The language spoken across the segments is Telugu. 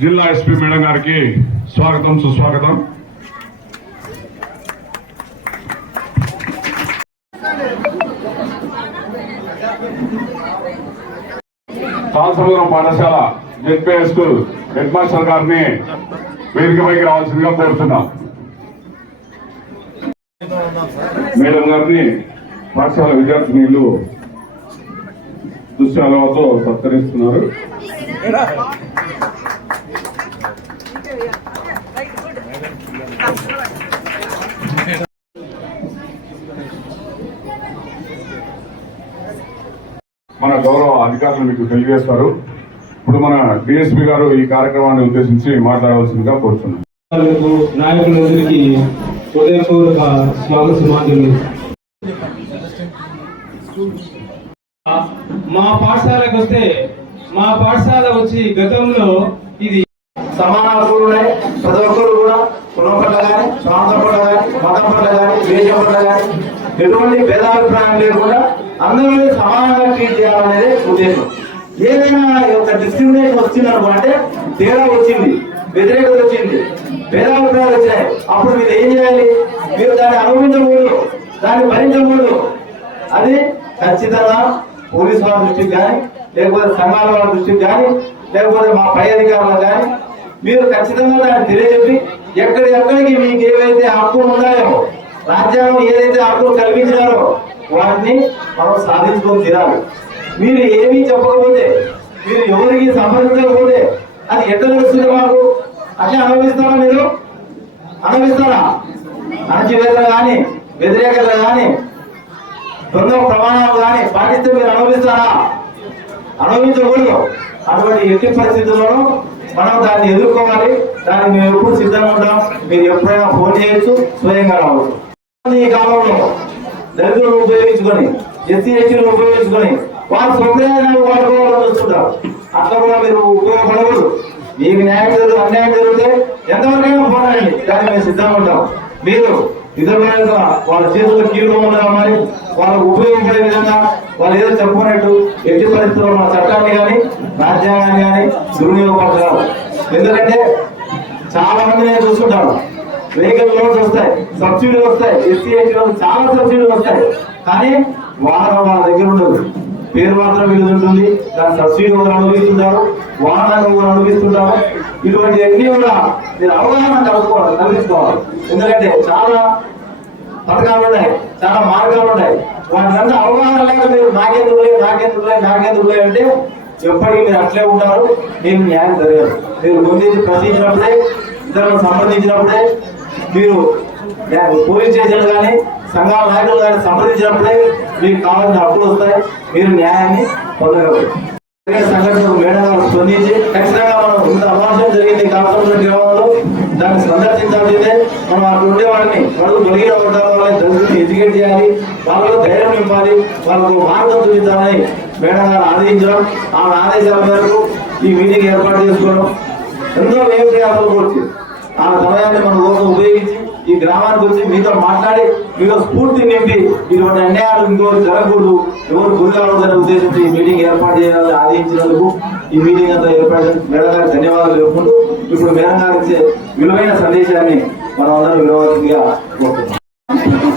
జిల్లా ఎస్పీ మేడం గారికి స్వాగతం సుస్వాగతం. పాలసముద్రం పాఠశాల జెడ్పీఐ స్కూల్ హెడ్ మాస్టర్ గారిని వేదికపైకి రావాల్సిందిగా కోరుతున్నాం. మేడం గారిని పాఠశాల విద్యార్థినులు దుశ్శాలతో సత్కరిస్తున్నారు. మన గౌరవ అధికారులు మీకు తెలియజేస్తారు. ఇప్పుడు మన డిఎస్పీ గారు ఈ కార్యక్రమాన్ని ఉద్దేశించి మాట్లాడవలసిందిగా కోరుతున్నాం. నాయకులందరికీ హృదయపూర్వక స్వాగత సమాజంలో మా పాఠశాలకు వస్తే మా పాఠశాల వచ్చి గతంలో ఇది సమాన హక్కులు ఉన్నాయి. ప్రతి ఒక్కరు కూడా కులం పట్ల కానీ, ప్రాంతం పట్ల కానీ, మతం పట్ల కానీ, దేశం పట్ల కానీ ఎటువంటి భేదాభిప్రాయం లేకుండా అందరినీ సమానంగా ట్రీట్ చేయాలనేది ఉద్దేశం. ఏదైనా ఒక డిస్క్రిమినేషన్ వచ్చిందనుకో అంటే తేడా వచ్చింది, వ్యతిరేకత వచ్చింది, భేదాభిప్రాయాలు వచ్చినాయి, అప్పుడు మీరు ఏం చేయాలి? మీరు దాన్ని అనుభవించకూడదు, దాన్ని భరించకూడదు. అది ఖచ్చితంగా పోలీసు వారి దృష్టికి కానీ, లేకపోతే సంఘాల వారి దృష్టికి కానీ, లేకపోతే మా పై అధికారులకు కానీ మీరు ఖచ్చితంగా దాన్ని తెలియజెప్పి ఎక్కడికి మీకు ఏవైతే హక్కులు ఉన్నాయో, రాజ్యాంగం ఏదైతే హక్కులు కల్పించినారో వాటిని మనం సాధించుకొని తీరాలి. మీరు ఏమీ చెప్పకపోతే, మీరు ఎవరికి సంప్రదించకపోతే అది ఎట్లా తెలుస్తుంది? మాకు అట్లా అనుభవిస్తారా? మీరు అనుభవిస్తారా? అణచివేతలు కానీ, వ్యతిరేకత కానీ, దొంగ ప్రమాణాలు కానీ పాటిస్తే మీరు అనుభవిస్తారా? అనుభవించకూడదు. అటువంటి ఎట్టి పరిస్థితుల్లోనూ మనం దాన్ని ఎదుర్కోవాలి. దానికి మేము ఎప్పుడు సిద్ధంగా ఉంటాం. మీరు ఎప్పుడైనా ఫోన్ చేయొచ్చు, స్వయంగా రావచ్చు. ఈ కాలంలో దళితులను ఉపయోగించుకొని, ఎస్సీ ఎస్టీలను ఉపయోగించుకొని వారి సంప్రదాయాలు వాడుకోవాలని చూస్తుంటారు. అట్లా కూడా మీరు ఉపయోగపడకూడదు. మీకు న్యాయం జరుగుతుంది, అన్యాయం జరిగితే ఎంతవరకైనా పోరాడండి, దాన్ని మేము సిద్ధంగా ఉంటాం. మీరు ఇతరుల వాళ్ళ చేతుల్లో కీలుకోమని మరి వాళ్ళకు ఉపయోగపడే విధంగా వాళ్ళు ఏదో చెప్పుకున్నట్టు ఎట్టి పరిస్థితుల్లో మన చట్టాన్ని కానీ, రాజ్యాంగాన్ని కానీ దుర్వినియోగపడతారు. ఎందుకంటే చాలా మంది నేను చూస్తుంటాను, వెహికల్ లోన్స్ వస్తాయి, సబ్సిడీలు వస్తాయి, ఎస్సీ ఎస్టీ చాలా సబ్సిడీలు వస్తాయి, కానీ వాళ్ళ దగ్గర ఉండదు. పేరు మాత్రం విలువ ఉంటుంది, దాని సబ్సిడీ ఒకరు అనుభవిస్తుంటారు, వాహనాలు ఒకరు అనుభవిస్తుంటారు. ఇటువంటి అన్ని కూడా మీరు అవగాహన కల్పించుకోవాలి. ఎందుకంటే చాలా పథకాలు ఉన్నాయి, చాలా మార్గాలు ఉన్నాయి. వాటికంతా అవగాహన లేక మీరు నాకెందుకులే అంటే ఎప్పటికీ మీరు అట్లే ఉంటారు. మీకు న్యాయం జరగదు. మీరు ముందు ప్రశ్నించినప్పుడే, ఇతరులకు సంబంధించినప్పుడే, మీరు పోలీస్ స్టేషన్ కానీ, సంఘాల నాయకులు కానీ సంప్రదించినప్పుడే మీకు కావాల్సిన హక్కులు వస్తాయి. మీరు న్యాయాన్ని పొందగలరు. సంఘటనకు మేడం గారు స్పందించి ఖచ్చితంగా మనం ఇంత అవాంఛం జరిగింది కాకపోతే గ్రామంలో, దాన్ని సందర్శించాల్సిందే. మనం అక్కడ ఉండేవాడిని వాళ్ళు తొలగిన ఉంటారు, వాళ్ళని దళితులను ఎడ్యుకేట్ చేయాలి, వాళ్ళలో ధైర్యం నింపాలి, వాళ్ళకు మార్గం చూపించాలని మేడం గారు ఆదేశించడం, ఆమె ఆదేశాల మేరకు ఈ మీటింగ్ ఏర్పాటు చేసుకోవడం ఎంతో వ్యయ ప్రయాసాలు కూర్చి ఆ సమయాన్ని మన కోసం ఉపయోగించి ఈ గ్రామానికి వచ్చి మీతో మాట్లాడి మీతో స్ఫూర్తి నింపి ఇటువంటి అన్యాయాలు ఇంకోటి జరగకూడదు, ఎవరు గురి కావద్దనే ఉద్దేశంతో ఈ మీటింగ్ ఏర్పాటు చేయాలని ఆదేశించినందుకు ఈ మీటింగ్ అంతా ఏర్పాటు మేడం గారికి ధన్యవాదాలు చెప్పుకుంటూ ఇప్పుడు మేడం గారు ఇచ్చే విలువైన సందేశాన్ని మనం అందరం విలువగా కోరుతున్నాం.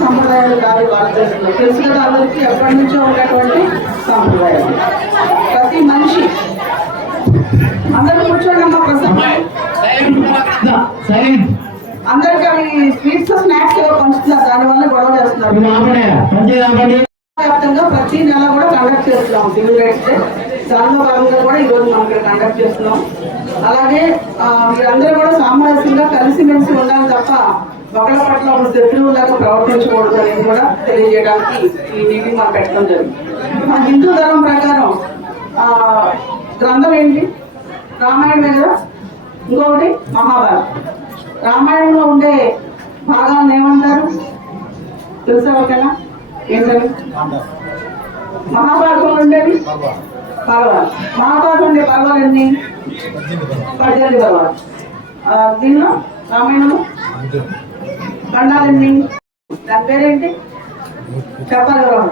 సంప్రదాయాలు కాదు భారతదేశంలో తెలుసు కదా అందరికీ, ఎప్పటి నుంచో ఉన్నటువంటి సంప్రదాయాలు. ప్రతి మనిషి అందరూ కూర్చోండి అమ్మ, అందరికి అవి స్వీట్స్ స్నాక్స్ ఏవో పంచుతున్నారు, దానివల్ల గొడవ చేస్తున్నారు. వ్యాప్తంగా ప్రతి నెల కూడా కండక్ట్ చేస్తున్నాం సివిల్ రైట్స్ డే. దానిలో భాగంగా కూడా ఈరోజు మనం ఇక్కడ కండక్ట్ చేస్తున్నాం. అలాగే మీరందరూ కూడా సామరస్యంగా కలిసిమెలిసి ఉండాలి తప్ప ఒకళ్ళ పట్ల ఒక శత్రువులాగా ప్రవర్తించకూడదు అనేది కూడా తెలియజేయడానికి ఈ మీటింగ్ మనం పెట్టడం జరిగింది. మా హిందూ ధర్మం ప్రకారం గ్రంథం ఏంటి? రామాయణమే కదా. ఇంకొకటి మహాభారతం. రామాయణంలో ఉండే భాగాలను ఏమంటారు తెలుసా? ఓకేనా? ఏంటని? మహాభారతంలో ఉండేది పర్వాలు. మహాభారతం ఉండే పర్వాలు ఎన్ని? 18 పర్వాలు. దీనిలో రామాయణంలో ఖండాలెన్ని? దాని పేరేంటి చెప్పాలి కదా.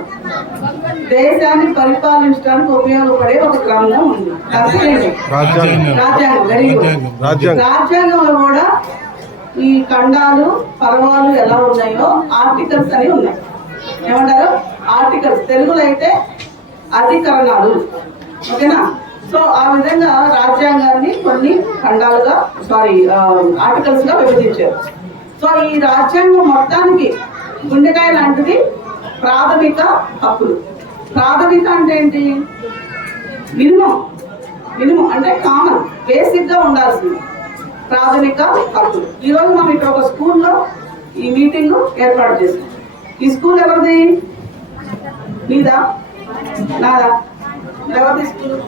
దేశాన్ని పరిపాలించడానికి ఉపయోగపడే ఒక గ్రంథం ఉంది. రాజ్యాంగం. Very good. రాజ్యాంగంలో కూడా ఈ ఖండాలు పర్వాలు ఎలా ఉన్నాయో ఆర్టికల్స్ అని ఉన్నాయి. ఏమంటారు? ఆర్టికల్స్. తెలుగులో అయితే అధికరణాలు. ఓకేనా? సో ఆ విధంగా రాజ్యాంగాన్ని కొన్ని ఖండాలుగా ఆర్టికల్స్ గా విభజించారు. సో ఈ రాజ్యాంగం మొత్తానికి గుండెకాయ లాంటిది ప్రాథమిక హక్కులు. ప్రాథమిక అంటే ఏంటి? మినిమం అంటే కామన్, బేసిక్ గా ఉండాల్సింది ప్రాథమిక హక్కులు. ఈరోజు మనం ఇక్కడ ఒక స్కూల్లో ఈ మీటింగ్ ఏర్పాటు చేసాం. ఈ స్కూల్ ఎవరిది? నీదా? నాదా? ఎవరిది స్కూల్?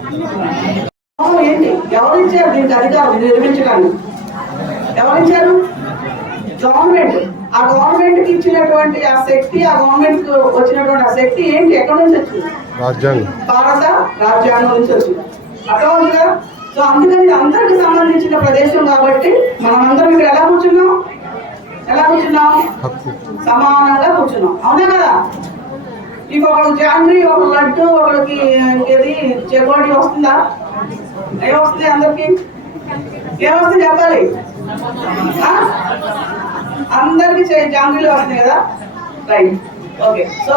ఏంటి? ఎవరిచ్చారు దీనికి అధికారం నిర్మించడానికి? ఎవరిచ్చారు? గవర్నమెంట్. ఆ గవర్నమెంట్ కి ఇచ్చినటువంటి ఆ శక్తి, ఆ గవర్నమెంట్ కు వచ్చినటువంటి ఆ శక్తి ఏంటి? ఎక్కడి నుంచి వచ్చింది? భారత రాజ్యాంగం నుంచి వచ్చింది. అట్లా ఉంది కదా. సో అందుకని ఇది అందరికి సంబంధించిన ప్రదేశం కాబట్టి మనం అందరం ఇక్కడ ఎలా కూర్చున్నాం? సమానంగా కూర్చున్నాం. అవునా కదా? ఇక ఒకరికి జాంగ్రీ, ఒక లడ్డు, ఒకరికి ఇంకేది చెగోడి వస్తుందా? ఏమొస్తుంది? అందరికి ఏమొస్తుంది చెప్పాలి? అందరికి జాంగ్రీలు వస్తున్నాయి కదా. రైట్. ఓకే. సో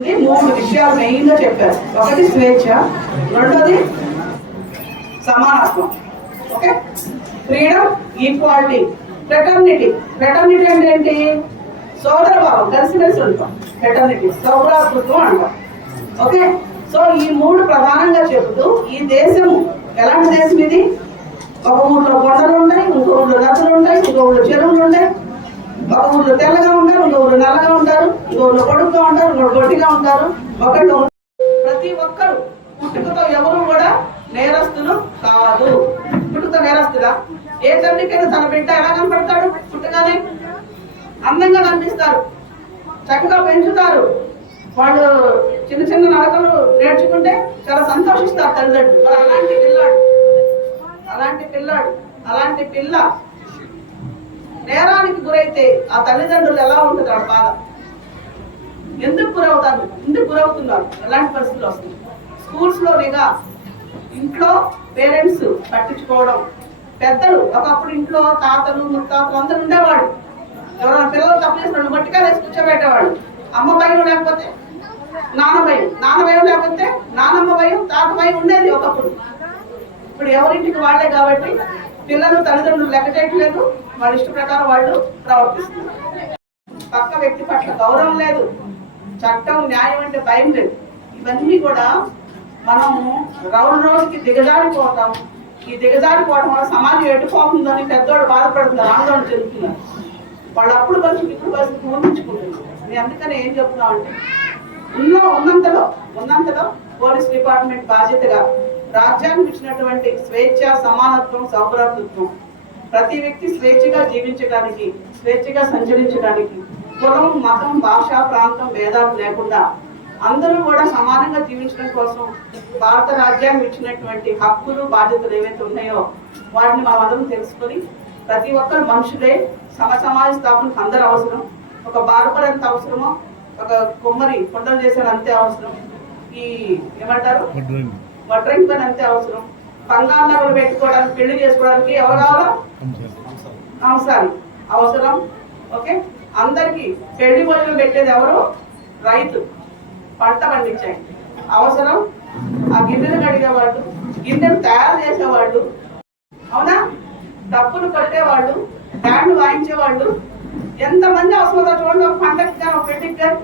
3 విషయాలు మెయిన్ గా చెప్పారు. ఒకటి స్వేచ్ఛ, రెండోది సమానత్వం, okay, freedom, equality, fraternity. Fraternity అంటే ఏంటి? సోదరభావం, కలిసిమెలిసి ఉంటాం. ఫ్రెటర్నిటీ సౌభ్రాతృత్వం అంటాం. ఓకే. సో ఈ 3 ప్రధానంగా చెబుతూ ఈ దేశము ఎలాంటి దేశం ఇది? ఒక ఊర్లో కొండలు ఉంటాయి, ఇంకో ఊర్లో నదులు ఉంటాయి, ఇంకో ఊర్లో చెరువులు ఉంటాయి. ఒక ఊర్లో తెల్లగా ఉంటారు, ఇంకో ఊర్లో నల్లగా ఉంటారు, ఇంకో ఊర్లో పొడుగ్గా ఉంటారు, ఇంకో గొట్టిగా ఉంటారు. ప్రతి ఒక్కరు పుట్టుకతో ఎవరు కూడా నేరస్తులు కాదు. పుట్టుకతో నేరస్తుడా? ఏ తల్లికైనా తన బిడ్డ ఎలా కనపడతాడు? పుట్టగానే అందంగా కనిపిస్తారు, చక్కగా పెంచుతారు. వాళ్ళు చిన్న చిన్న నడకలు నేర్చుకుంటే చాలా సంతోషిస్తారు తల్లిదండ్రులు. అలాంటి పిల్ల నేరానికి గురైతే ఆ తల్లిదండ్రులు ఎలా ఉంటుంది? ఆ బాధ ఎందుకు గురవుతున్నారు? ఎలాంటి పరిస్థితులు వస్తుంది? స్కూల్స్ లో నిఘా, ఇంట్లో పేరెంట్స్ పట్టించుకోవడం, పెద్దలు. ఒకప్పుడు ఇంట్లో తాతలు ముత్తాతలు అందరూ ఉండేవాడు. ఎవరైనా పిల్లలు తప్పు చేసిన మట్టిగా వేసి కూర్చోబెట్టేవాడు. అమ్మ భయం లేకపోతే నాన్న భయం, నాన్న భయం లేకపోతే నానమ్మ భయం, తాత భయం ఉండేది ఒకప్పుడు. ఇప్పుడు ఎవరింటికి వాళ్లే కాబట్టి పిల్లలు తల్లిదండ్రులు లెక్క చేయట్లేదు. వాళ్ళ ఇష్ట ప్రకారం వాళ్ళు ప్రవర్తిస్తున్నారు. పక్క వ్యక్తి పట్ల గౌరవం లేదు, చట్టం న్యాయం అంటే భయం లేదు. ఇవన్నీ కూడా మనము రోజుకి దిగజారిపోతాం. ఈ దిగజారిపోవడం వల్ల సమాజం ఎట్టుపోతుందని పెద్దోడు బాధపడుతున్నారు, ఆందోళన చెందుతున్నారు. వాళ్ళు అప్పుడు పరిస్థితి ఇప్పుడు పరిస్థితి ఊహించుకుంటున్నారు. నేను అందుకని ఏం చెప్తున్నామంటే ఉన్నంతలో పోలీస్ డిపార్ట్మెంట్ బాధ్యతగా రాజ్యాంగం ఇచ్చినటువంటి స్వేచ్ఛ, సమానత్వం, సౌభ్రాతృత్వం, ప్రతి వ్యక్తి స్వేచ్ఛగా జీవించడానికి, స్వేచ్ఛగా సంచరించడానికి, కులం, మతం, భాష, ప్రాంతం భేదాలు లేకుండా అందరూ కూడా సమానంగా జీవించడం కోసం భారత రాజ్యాంగం ఇచ్చినటువంటి హక్కులు, బాధ్యతలు ఏవైతే ఉన్నాయో వాటిని మనం అందరం తెలుసుకొని ప్రతి ఒక్కరు మనుషులే. సమాజ స్థాపనకు అందరూ అవసరం. ఒక బార్బర్ ఎంత అవసరమో ఒక కొమ్మరి కొండలు చేసేది అంతే అవసరం. ఈ ఏమంటారు వడ్రంగి పని అంతే అవసరం. పంగాలు పెట్టుకోవడానికి, పెళ్లి చేసుకోవడానికి ఎవరు కావాలా? అంశాలు అవసరం. ఓకే. అందరికి పెళ్లి భోజనం పెట్టేది ఎవరు? రైతు, పంట పండించాయి అవసరం. ఆ గిన్నెలు కడిగేవాళ్ళు, గిన్నెలు తయారు చేసేవాళ్ళు, అవునా, డప్పులు కొట్టేవాళ్ళు, బ్యాండ్ వాయించేవాళ్ళు, ఎంతమంది అవసరం చూడండి. ఒక పంటకి కానీ ఒక పెళ్లికి కానీ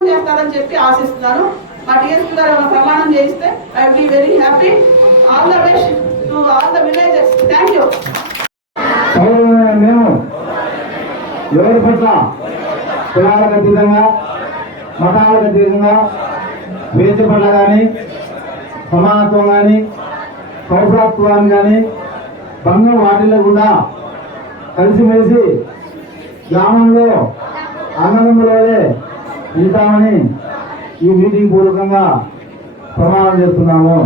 చేస్తారని చెప్పి ఆశిస్తున్నాను. మా డిఎస్పీ గారు ఏమైనా ప్రమాణం చేయిస్తే I be very happy. All the best to all the villages. Thank you. మేము ఎవరి పట్ల కులాలకు అతీతంగా మతాలకు అతీతంగా స్వేచ్ఛ పట్ల కానీ సమానత్వం కానీ సౌభ్రాత్వాన్ని కానీ భంగం వాటిల్లకుండా కలిసిమెలిసి గ్రామంలో అన్నదమ్ములే ఉంటామని ఈ మీటింగ్ పూర్వకంగా ప్రమాణం చేస్తున్నాము.